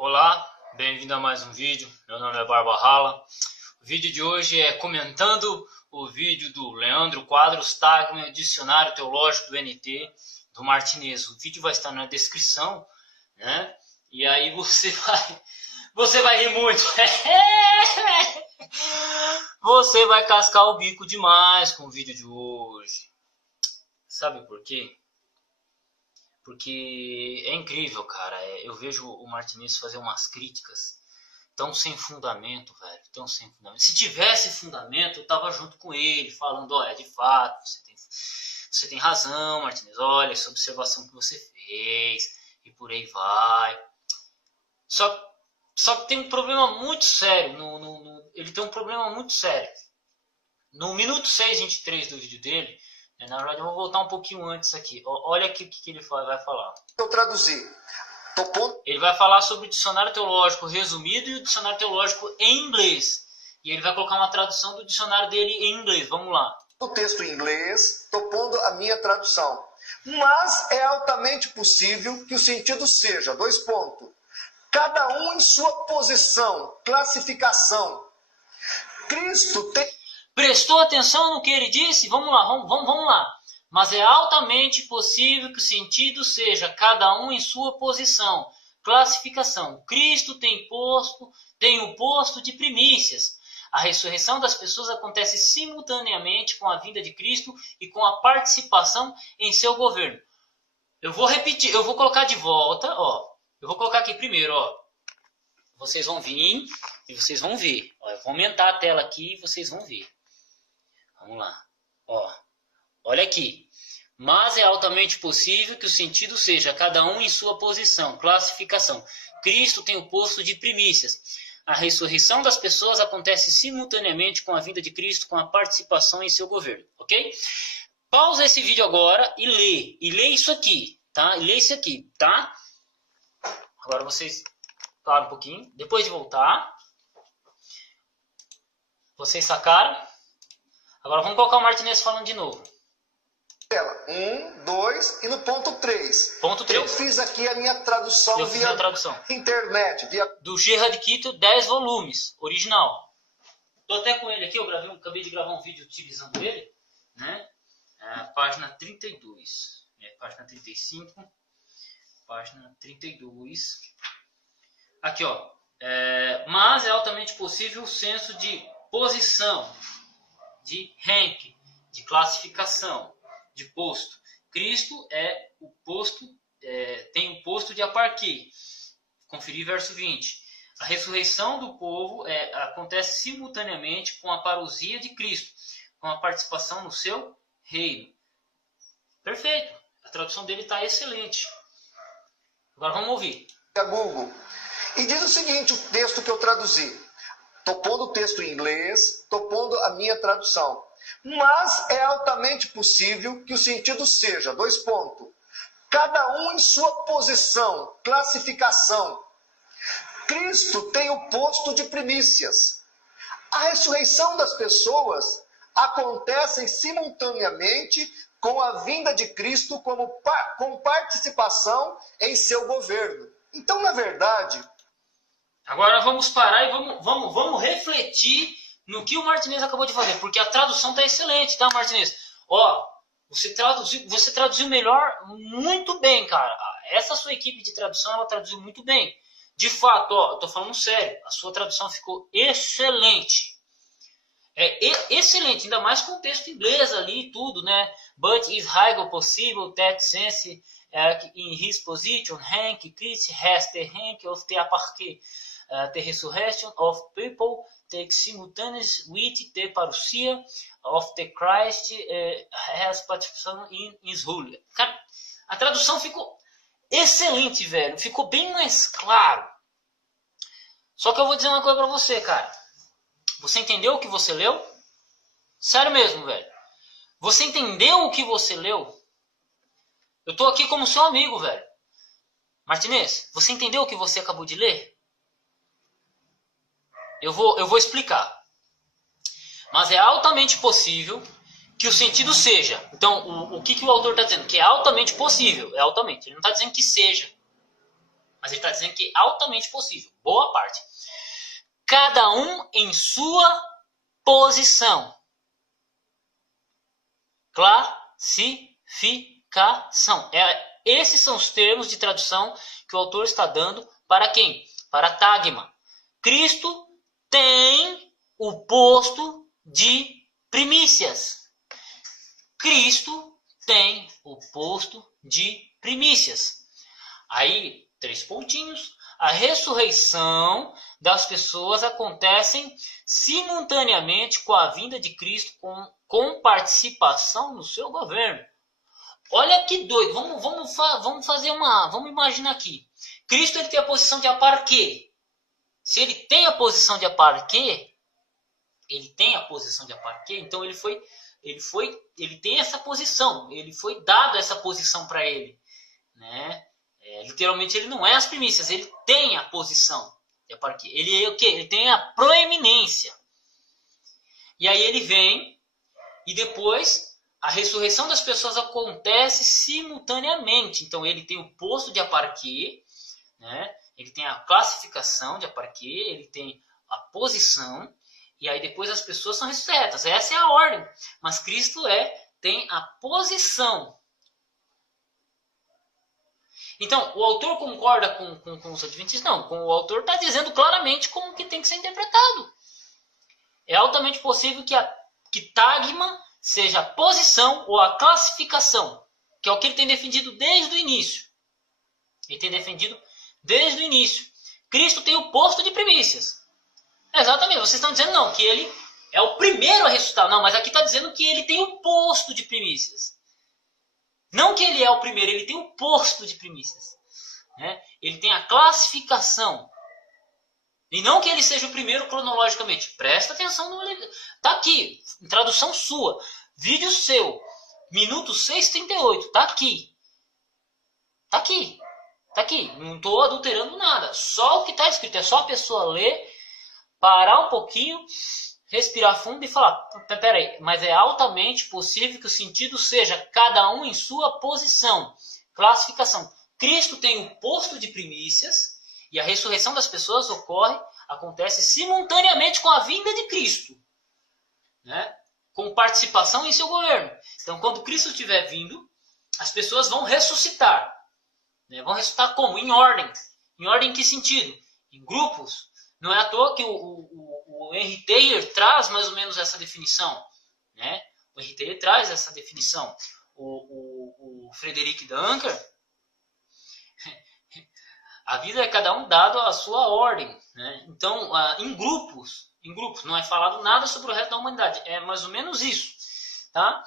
Olá, bem-vindo a mais um vídeo. Meu nome é Barba Rala. O vídeo de hoje é comentando o vídeo do Leandro Quadros Tagman, Dicionário Teológico do NT, do Martinez. O vídeo vai estar na descrição, né? E aí você vai rir muito. Você vai cascar o bico demais com o vídeo de hoje. Sabe por quê? Porque é incrível, cara. Eu vejo o Martinez fazer umas críticas tão sem fundamento, velho. Tão sem fundamento. Se tivesse fundamento, eu tava junto com ele, falando, olha, de fato, você tem razão, Martinez. Olha, essa observação que você fez, e por aí vai. Só que tem um problema muito sério. Ele tem um problema muito sério. No minuto 6:23 do vídeo dele, na verdade, eu vou voltar um pouquinho antes aqui. Olha aqui o que ele vai falar. Eu traduzi. Ele vai falar sobre o dicionário teológico resumido e o dicionário teológico em inglês. E ele vai colocar uma tradução do dicionário dele em inglês. Vamos lá. O texto em inglês, estou pondo a minha tradução. Mas é altamente possível que o sentido seja, cada um em sua posição, classificação. Cristo tem... Prestou atenção no que ele disse? Vamos lá, vamos lá. Mas é altamente possível que o sentido seja cada um em sua posição, classificação. Cristo tem o posto de primícias. A ressurreição das pessoas acontece simultaneamente com a vinda de Cristo e com a participação em seu governo. Eu vou repetir, eu vou colocar de volta, ó. Eu vou colocar aqui primeiro, ó. Vocês vão vir e vocês vão ver. Ó, eu vou aumentar a tela aqui e vocês vão ver. Vamos lá. Ó, olha aqui. Mas é altamente possível que o sentido seja cada um em sua posição, classificação. Cristo tem o posto de primícias. A ressurreição das pessoas acontece simultaneamente com a vinda de Cristo, com a participação em seu governo, ok? Pausa esse vídeo agora e lê. E lê isso aqui, tá? E lê isso aqui, tá? Agora vocês param um pouquinho. Depois de voltar, vocês sacaram? Agora vamos colocar o Martinez falando de novo. 1, 2 e no ponto 3. Ponto 3. Eu fiz aqui a minha tradução via internet. Do Gerard Quito, 10 volumes, original. Tô até com ele aqui, acabei de gravar um vídeo utilizando ele, né? Página 32, página 35, página 32. Aqui, ó. Mas é altamente possível o senso de posição, de rank, de classificação, de posto. Cristo é o posto, tem o posto de aparquê. Conferir verso 20. A ressurreição do povo acontece simultaneamente com a parousia de Cristo, com a participação no seu reino. Perfeito. A tradução dele está excelente. Agora vamos ouvir. Google. E diz o seguinte, o texto que eu traduzi. Estou pondo o texto em inglês, estou pondo a minha tradução. Mas é altamente possível que o sentido seja, cada um em sua posição, classificação. Cristo tem o posto de primícias. A ressurreição das pessoas acontece simultaneamente com a vinda de Cristo com participação em seu governo. Então, na verdade... Agora vamos parar e vamos refletir no que o Martinez acabou de fazer, porque a tradução está excelente, tá, Martinez? Ó, você traduziu melhor, muito bem, cara. Essa sua equipe de tradução, ela traduziu muito bem. De fato, ó, eu tô falando sério, a sua tradução ficou excelente. Excelente, ainda mais com o texto inglês ali e tudo, né? But is Hegel possible that sense in his position, Hank, Christ has the rank of the aparquê. The resurrection of people takes simultaneous with the parousia of the Christ has participation in his rule. Cara, a tradução ficou excelente, velho. Ficou bem mais claro. Só que eu vou dizer uma coisa pra você, cara. Você entendeu o que você leu? Sério mesmo, velho. Você entendeu o que você leu? Eu tô aqui como seu amigo, velho. Martinez, você entendeu o que você acabou de ler? Eu vou explicar. Mas é altamente possível que o sentido seja. Então, o que o autor está dizendo? Que é altamente possível. É altamente. Ele não está dizendo que seja. Mas ele está dizendo que é altamente possível. Boa parte. Cada um em sua posição. Classificação. Esses são os termos de tradução que o autor está dando para quem? Para Tagma. Cristo tem o posto de primícias. Cristo tem o posto de primícias. Aí, 3 pontinhos. A ressurreição das pessoas acontece simultaneamente com a vinda de Cristo, com participação no seu governo. Olha que doido. Vamos fazer vamos imaginar aqui. Cristo ele tem a posição de aparquê. Se ele tem a posição de aparquê, então ele tem essa posição. Ele foi dado essa posição para ele, né? Literalmente ele não é as primícias, ele tem a posição de aparquê. Ele é o quê? Ele tem a proeminência. E aí ele vem e depois a ressurreição das pessoas acontece simultaneamente. Então ele tem o posto de aparquê, né? Ele tem a classificação de aparquê, ele tem a posição, e aí depois as pessoas são ressurretas. Essa é a ordem. Mas Cristo tem a posição. Então, o autor concorda com os adventistas? Não, o autor está dizendo claramente como que tem que ser interpretado. É altamente possível que Tagma seja a posição ou a classificação, que é o que ele tem defendido desde o início. Ele tem defendido desde o início. Cristo tem o posto de primícias. Exatamente, vocês estão dizendo não, que ele é o primeiro a ressuscitar. Não, mas aqui está dizendo que ele tem o posto de primícias. Não que ele é o primeiro, ele tem o posto de primícias. Né? Ele tem a classificação. E não que ele seja o primeiro cronologicamente. Presta atenção no livro. Está aqui, em tradução sua. Vídeo seu. Minuto 6:38. Está aqui. Está aqui. Está aqui. Não estou adulterando nada. Só o que está escrito. É só a pessoa ler, parar um pouquinho, respirar fundo e falar, peraí, mas é altamente possível que o sentido seja cada um em sua posição. Classificação. Cristo tem o posto de primícias e a ressurreição das pessoas acontece simultaneamente com a vinda de Cristo, né? Com participação em seu governo. Então, quando Cristo estiver vindo, as pessoas vão ressuscitar. Né? Vão ressuscitar como? Em ordem. Em ordem em que sentido? Em grupos. Não é à toa que o Henry Taylor traz mais ou menos essa definição. Né? O Henry Taylor traz essa definição. O Frederick Dunker, a vida é cada um dado a sua ordem. Né? Então, em grupos, não é falado nada sobre o resto da humanidade. É mais ou menos isso. Tá?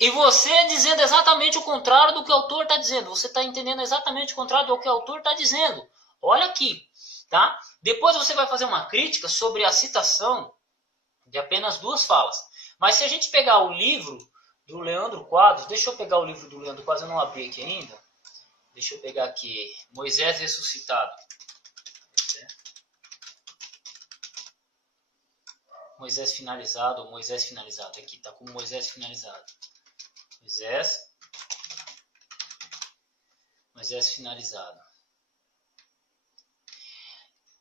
E você dizendo exatamente o contrário do que o autor está dizendo. Você está entendendo exatamente o contrário do que o autor está dizendo. Olha aqui, tá? Depois você vai fazer uma crítica sobre a citação de apenas 2 falas. Mas se a gente pegar o livro do Leandro Quadros, deixa eu pegar o livro do Leandro Quadros, eu não abri aqui ainda. Deixa eu pegar aqui, Moisés ressuscitado. Moisés finalizado, aqui está como Moisés finalizado. Moisés finalizado.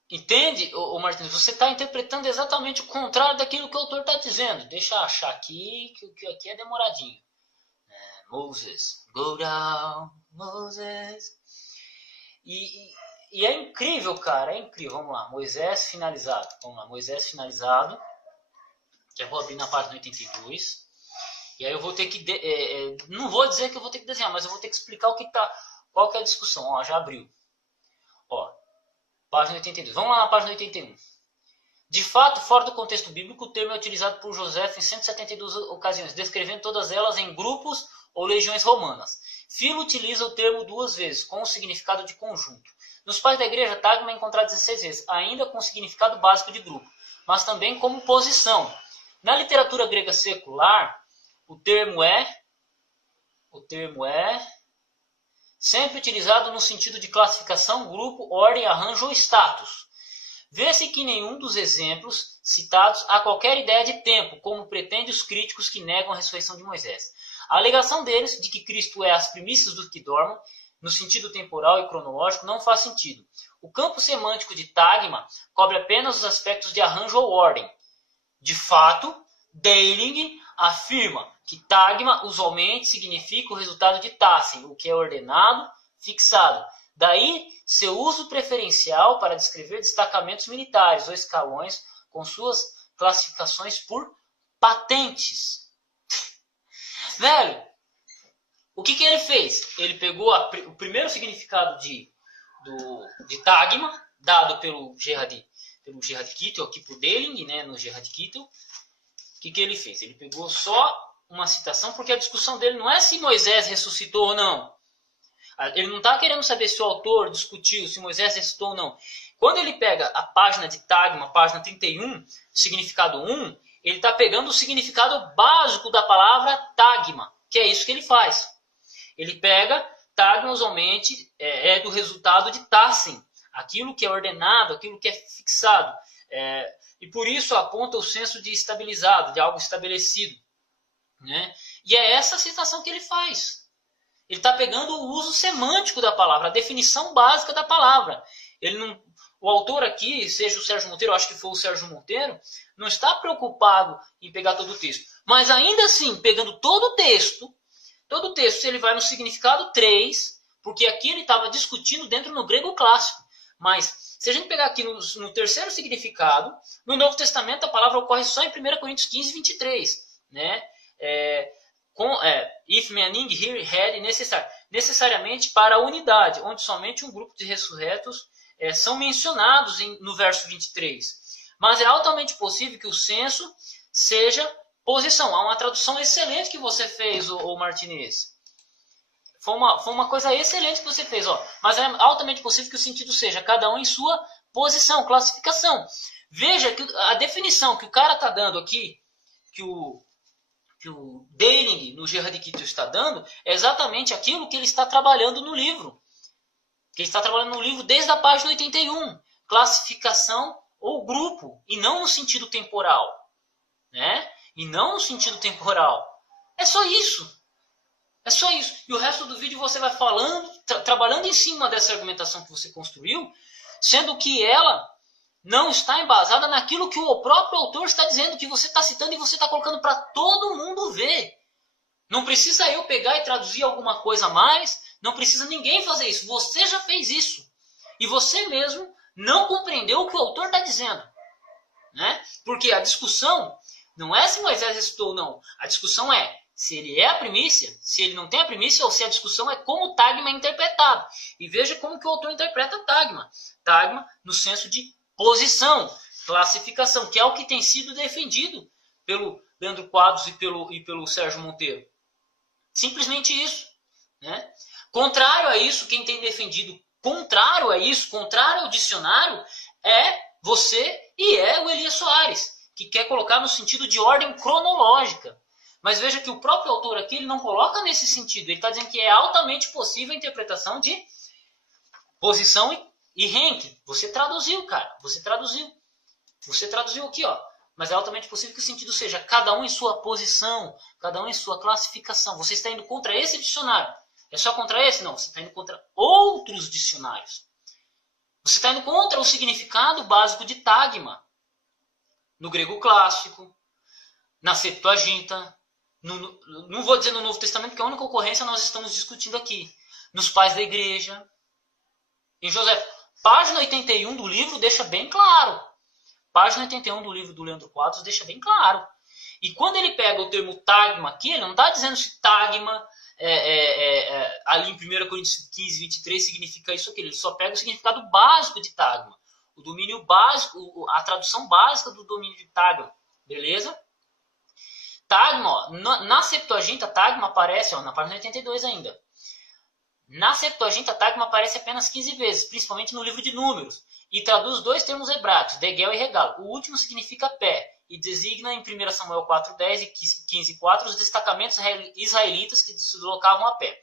Entende, Martins? Você está interpretando exatamente o contrário daquilo que o autor está dizendo. Deixa eu achar aqui, que aqui é demoradinho. Moses, go down, Moses. E é incrível, cara, é incrível. Vamos lá, Moisés finalizado. Já vou abrir na página 82. E aí eu vou ter que... não vou dizer que eu vou ter que desenhar, mas eu vou ter que explicar qual que é a discussão. Ó, já abriu. Ó. Página 82. Vamos lá na página 81. De fato, fora do contexto bíblico, o termo é utilizado por José em 172 ocasiões, descrevendo todas elas em grupos ou legiões romanas. Filo utiliza o termo 2 vezes, com o significado de conjunto. Nos Pais da Igreja, Tagma é encontrado 16 vezes, ainda com o significado básico de grupo, mas também como posição. Na literatura grega secular, o termo é sempre utilizado no sentido de classificação, grupo, ordem, arranjo ou status. Vê-se que em nenhum dos exemplos citados há qualquer ideia de tempo, como pretendem os críticos que negam a ressurreição de Moisés. A alegação deles de que Cristo é as primícias dos que dormem no sentido temporal e cronológico não faz sentido. O campo semântico de tagma cobre apenas os aspectos de arranjo ou ordem. De fato, Deiling afirma que tagma usualmente significa o resultado de tassen, o que é ordenado, fixado. Daí, seu uso preferencial para descrever destacamentos militares ou escalões com suas classificações por patentes. Velho, o que ele fez? Ele pegou o primeiro significado de tagma, dado pelo Gerhard Kittel, aqui por Deiling, né, no Gerhard Kittel. O que ele fez? Ele pegou só uma citação, porque a discussão dele não é se Moisés ressuscitou ou não. Ele não está querendo saber se o autor discutiu se Moisés ressuscitou ou não. Quando ele pega a página de tagma, página 31, significado 1, ele está pegando o significado básico da palavra tagma, que é isso que ele faz. Ele pega, tagma usualmente é do resultado de tassen, aquilo que é ordenado, aquilo que é fixado. E por isso aponta o senso de estabilizado, de algo estabelecido. Né? E é essa citação que ele faz. Ele está pegando o uso semântico da palavra, a definição básica da palavra. O autor aqui, seja o Sérgio Monteiro, eu acho que foi o Sérgio Monteiro, não está preocupado em pegar todo o texto. Mas ainda assim, pegando todo o texto, ele vai no significado 3, porque aqui ele estava discutindo dentro no grego clássico. Mas se a gente pegar aqui no terceiro significado, no Novo Testamento a palavra ocorre só em 1 Coríntios 15, 23. Né? If meaning here had necessariamente para a unidade, onde somente um grupo de ressurretos são mencionados no verso 23. Mas é altamente possível que o senso seja posição. Há uma tradução excelente que você fez, ô Martinez. Foi uma coisa excelente que você fez. Mas é altamente possível que o sentido seja cada um em sua posição, classificação. Veja que a definição que o cara está dando aqui, que o Deiling, no Gerhard Kittel, está dando, é exatamente aquilo que ele está trabalhando no livro. Que ele está trabalhando no livro desde a página 81. Classificação ou grupo, e não no sentido temporal. Né? E não no sentido temporal. É só isso. É só isso. E o resto do vídeo você vai falando, trabalhando em cima dessa argumentação que você construiu, sendo que ela não está embasada naquilo que o próprio autor está dizendo, que você está citando e você está colocando para todo mundo ver. Não precisa eu pegar e traduzir alguma coisa a mais, não precisa ninguém fazer isso. Você já fez isso. E você mesmo não compreendeu o que o autor está dizendo. Né? Porque a discussão não é se Moisés ressuscitou ou não. A discussão é se ele é a primícia, se ele não tem a primícia, ou se a discussão é como o tagma é interpretado. E veja como que o autor interpreta tagma. Tagma no senso de posição, classificação, que é o que tem sido defendido pelo Leandro Quadros e pelo Sérgio Monteiro. Simplesmente isso. Né? Contrário a isso, quem tem defendido contrário a isso, contrário ao dicionário, é você e é o Elias Soares, que quer colocar no sentido de ordem cronológica. Mas veja que o próprio autor aqui ele não coloca nesse sentido. Ele está dizendo que é altamente possível a interpretação de posição e ranking. Você traduziu, cara. Você traduziu. Você traduziu aqui, ó. Mas é altamente possível que o sentido seja cada um em sua posição, cada um em sua classificação. Você está indo contra esse dicionário. É só contra esse? Não. Você está indo contra outros dicionários. Você está indo contra o significado básico de tagma. No grego clássico, na Septuaginta, não vou dizer no Novo Testamento, porque a única ocorrência nós estamos discutindo aqui. Nos pais da igreja. Em José, página 81 do livro deixa bem claro. Página 81 do livro do Leandro Quadros deixa bem claro. E quando ele pega o termo tagma aqui, ele não está dizendo se tagma ali em 1 Coríntios 15, 23 significa isso ou aquilo. Ele só pega o significado básico de tagma. O domínio básico, a tradução básica do domínio de tagma. Beleza? Tagma, ó, na Septuaginta, tagma aparece, ó, na página 82 ainda. Na Septuaginta, tagma aparece apenas 15 vezes, principalmente no livro de Números, e traduz dois termos hebraicos, degel e regal. O último significa pé, e designa em 1 Samuel 4:10 e 15:4 os destacamentos israelitas que se deslocavam a pé.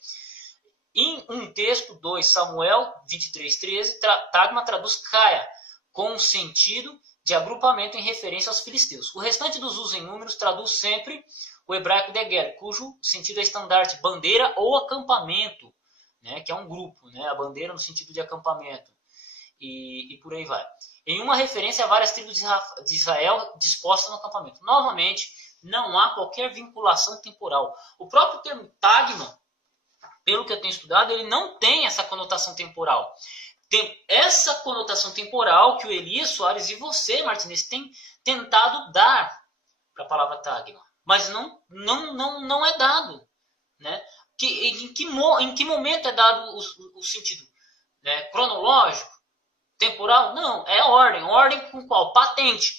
Em um texto, 2 Samuel 23:13, tagma traduz caia, com um sentido de agrupamento em referência aos filisteus. O restante dos usos em números traduz sempre o hebraico degel, cujo sentido é estandarte, bandeira ou acampamento. né, que é um grupo, né, a bandeira no sentido de acampamento, e por aí vai. Em uma referência a várias tribos de Israel dispostas no acampamento. Novamente, não há qualquer vinculação temporal. O próprio termo tagma, pelo que eu tenho estudado, ele não tem essa conotação temporal. Tem essa conotação temporal que o Elias Soares e você, Martinez, tem tentado dar para a palavra tagma. Mas não é dado. Né? Em que momento é dado o sentido? Né? Cronológico? Temporal? Não, é ordem. Ordem com qual? Patente.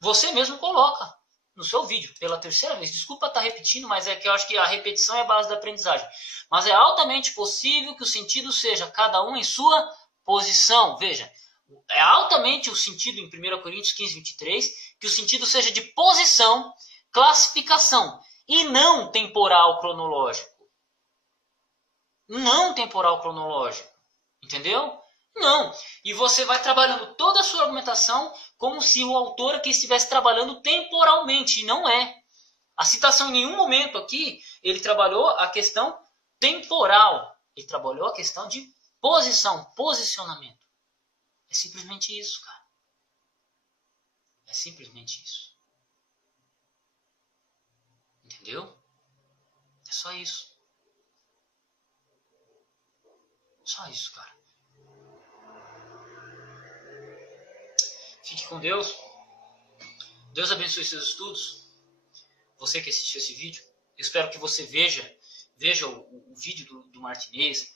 Você mesmo coloca no seu vídeo, pela terceira vez. Desculpa estar repetindo, mas é que eu acho que a repetição é a base da aprendizagem. Mas é altamente possível que o sentido seja cada um em sua posição. Veja, é altamente o sentido em 1 Coríntios 15, 23, que o sentido seja de posição, classificação, e não temporal cronológico. Não temporal cronológico. Entendeu? Não. E você vai trabalhando toda a sua argumentação como se o autor aqui estivesse trabalhando temporalmente. E não é. A citação em nenhum momento aqui, ele trabalhou a questão temporal. Ele trabalhou a questão de posição, posicionamento. É simplesmente isso, cara. É simplesmente isso. Entendeu? É só isso. Só isso, cara. Fique com Deus. Deus abençoe seus estudos. Você que assistiu esse vídeo, eu espero que você veja o vídeo do Martinez.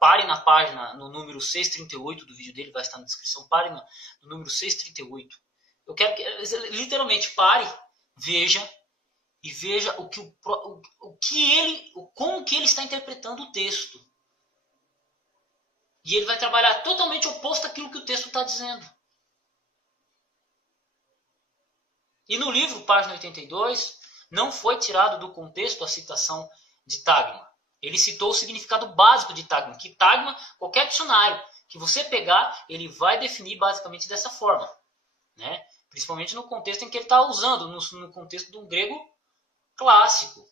Pare na página, no número 638 do vídeo dele, vai estar na descrição. Pare no número 638. Eu quero que, literalmente, pare, veja como que ele está interpretando o texto. E ele vai trabalhar totalmente oposto àquilo que o texto está dizendo. E no livro, página 82, não foi tirado do contexto a citação de tagma. Ele citou o significado básico de tagma, que tagma, qualquer dicionário que você pegar, ele vai definir basicamente dessa forma. Né? Principalmente no contexto em que ele está usando, no contexto de um grego clássico.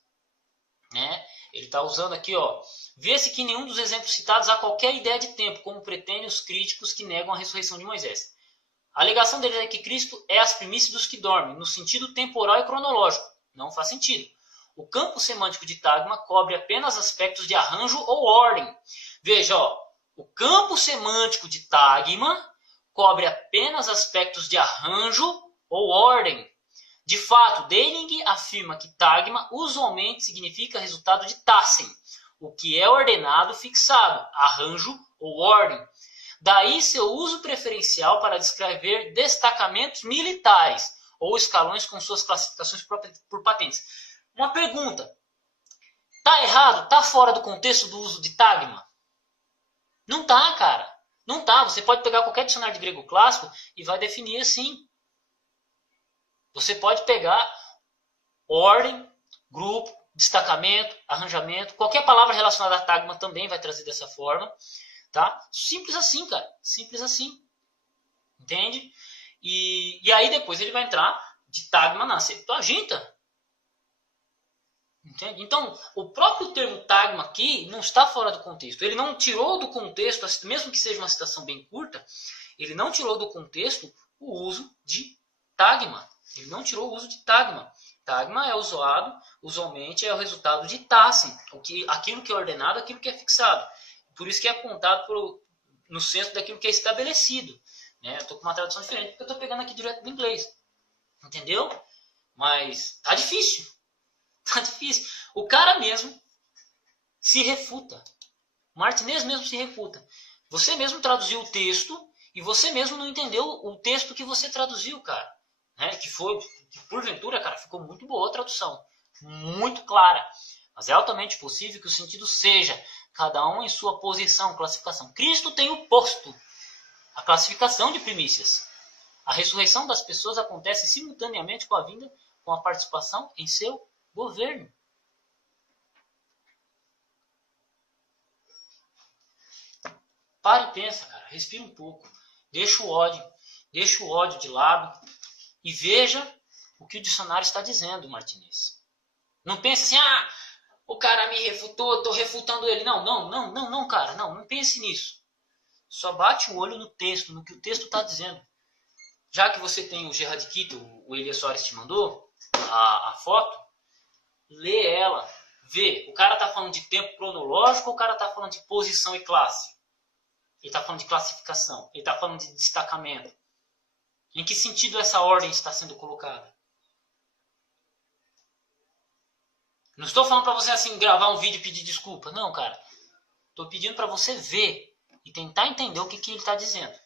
Né? Ele está usando aqui, ó. Vê-se que em nenhum dos exemplos citados há qualquer ideia de tempo, como pretendem os críticos que negam a ressurreição de Moisés. A alegação deles é que Cristo é as primícias dos que dormem, no sentido temporal e cronológico. Não faz sentido. O campo semântico de tagma cobre apenas aspectos de arranjo ou ordem. Veja, ó, o campo semântico de tagma cobre apenas aspectos de arranjo ou ordem. De fato, Deining afirma que tagma usualmente significa resultado de tassem, o que é ordenado, fixado, arranjo ou ordem. Daí seu uso preferencial para descrever destacamentos militares ou escalões com suas classificações por patentes. Uma pergunta. Tá errado? Tá fora do contexto do uso de tagma? Não tá, cara. Não tá. Você pode pegar qualquer dicionário de grego clássico e vai definir assim. Você pode pegar ordem, grupo, destacamento, arranjamento. Qualquer palavra relacionada a tagma também vai trazer dessa forma. Tá? Simples assim, cara. Simples assim. Entende? E aí depois ele vai entrar de tagma na Septuaginta. Entende? Então, o próprio termo tagma aqui não está fora do contexto. Ele não tirou do contexto, mesmo que seja uma citação bem curta, ele não tirou do contexto o uso de tagma. Ele não tirou o uso de tagma. Tagma é usado, usualmente é o resultado de tassem, aquilo que é ordenado, aquilo que é fixado. Por isso que é apontado no centro daquilo que é estabelecido. Né? Eu estou com uma tradução diferente, porque eu estou pegando aqui direto do inglês. Entendeu? Mas tá difícil. Tá difícil. O cara mesmo se refuta. Martinez mesmo se refuta. Você mesmo traduziu o texto e você mesmo não entendeu o texto que você traduziu, cara. Né? Que porventura, cara, ficou muito boa a tradução. Muito clara. Mas é altamente possível que o sentido seja cada um em sua posição, classificação. Cristo tem o posto, a classificação de primícias. A ressurreição das pessoas acontece simultaneamente com a vinda, com a participação em seu governo. Para e pensa, cara. Respira um pouco. Deixa o ódio de lado e veja o que o dicionário está dizendo, Martinez. Não pense assim, o cara me refutou, eu tô refutando ele. Não, cara, não pense nisso. Só bate o olho no texto, no que o texto está dizendo. Já que você tem o Gerard Kito, o Elias Soares te mandou a foto, lê ela, vê. O cara está falando de tempo cronológico ou o cara está falando de posição e classe? Ele está falando de classificação, ele está falando de destacamento. Em que sentido essa ordem está sendo colocada? Não estou falando para você assim gravar um vídeo e pedir desculpa. Não, cara. Estou pedindo para você ver e tentar entender o que ele está dizendo.